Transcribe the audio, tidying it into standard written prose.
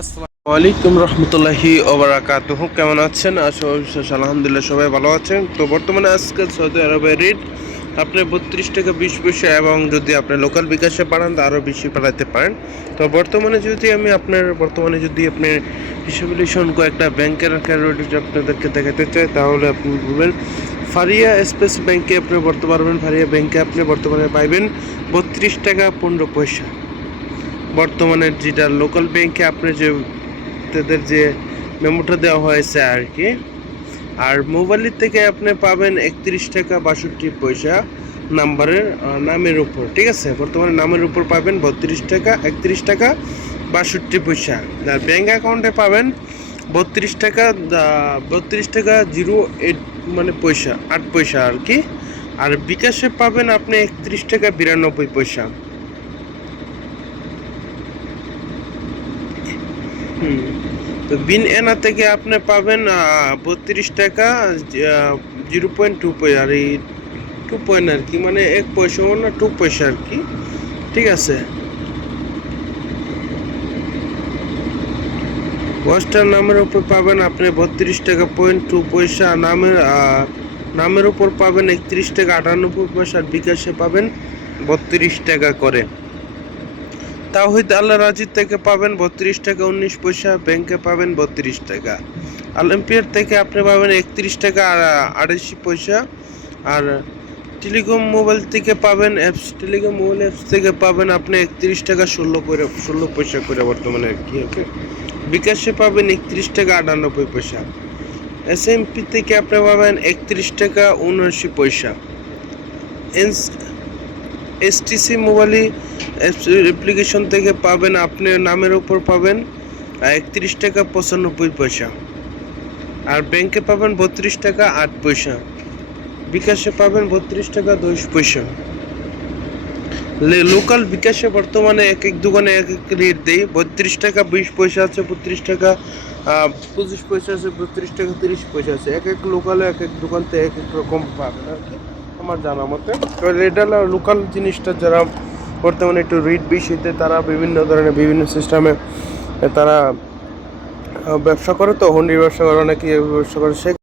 আসসালামু আলাইকুম রহমতুল্লাহি ওবারাকাতুহু। কেমন আছেন? আলহামদুলিল্লাহ সবাই ভালো আছেন। তো বর্তমানে আজকে সৌদি আরবের রেট আপনি 32 টাকা 20 পয়সা, এবং যদি আপনি লোকাল বিকাশে পাঠান তো আরও বেশি পাঠাতে পারেন। তো বর্তমানে যদি আপনি হিসাবেশন কয়েকটা ব্যাংকের রেট আপনাদেরকে দেখাতে চাই, তাহলে আপনি বলবেন ফারিয়া স্পেস ব্যাংকে আপনি ফারিয়া ব্যাংকে আপনি বর্তমানে পাইবেন 32 টাকা 15 পয়সা। বর্তমানে যেটা লোকাল ব্যাংকে আপনি যে তাদের যে মেমোটা দেওয়া হয়েছে আর কি। আর মোবাইলের থেকে আপনি পাবেন 31 টাকা 62 পয়সা নামের উপর, ঠিক আছে। বর্তমানে নামের উপর পাবেন 31 টাকা আর ব্যাংক অ্যাকাউন্টে পাবেন 32 টাকা 8 পয়সা আর কি। আর বিকাশে পাবেন আপনি 31 টাকা 92 পয়সা। তো বিন এনা থেকে আপনি পাবেন 32 টাকা 0.2 পয়সা, আর এই 2 পয়েন্ট আর কি, মানে 1 পয়সা না 2 পয়সা আর কি, ঠিক আছে। ওয়েস্টার নামের উপর পাবেন আপনি 32 টাকা 0.2 পয়সা, নামের উপর পাবেন 31 টাকা 98 পয়সা, আর বিকাশে পাবেন 32 টাকা করে। তাওহিদ আল্লাহ রাজিদ থেকে পাবেন 32 টাকা 19 পয়সা, ব্যাংকে পাবেন 32 টাকা। অলিম্পিয়ার থেকে আপনি পাবেন 31 টাকা 88 পয়সা। আর টেলিকম মোবাইল থেকে পাবেন টেলিকম মোবাইল অ্যাপস থেকে পাবেন আপনি 31 টাকা 16 পয়সা করে বর্তমানে আর কি, ওকে। বিকাশে পাবেন 31 টাকা 98 পয়সা। এসএমপি থেকে আপনি পাবেন 31 টাকা 79 পয়সা। এসটিসি মোবাইল অ্যাপ্লিকেশন থেকে পাবেন আপনি নামের উপর পাবেন 31 টাকা 95 পয়সা। আর ব্যাংকে পাবেন 32 টাকা 8 পয়সা। বিকাশে পাবেন 32 টাকা 10 পয়সা। লোকাল বিকাশে বর্তমানে এক এক দোকানে এক এক রেট দেয়। 32 টাকা 20 পয়সা আছে, 32 টাকা 25 পয়সা আছে, 32 টাকা 30 পয়সা আছে। এক এক লোকালে এক এক দোকানতে এক এক রকম পাবেন আর কি, আমার জানা মতে। তো এটা লোকাল জিনিসটা যারা বর্তমানে একটু রেট বেশিতে, তারা বিভিন্ন ধরনের বিভিন্ন সিস্টেমে তারা ব্যবসা করে, তো হুন্ডির ব্যবসা করে, অনেকে ব্যবসা করে।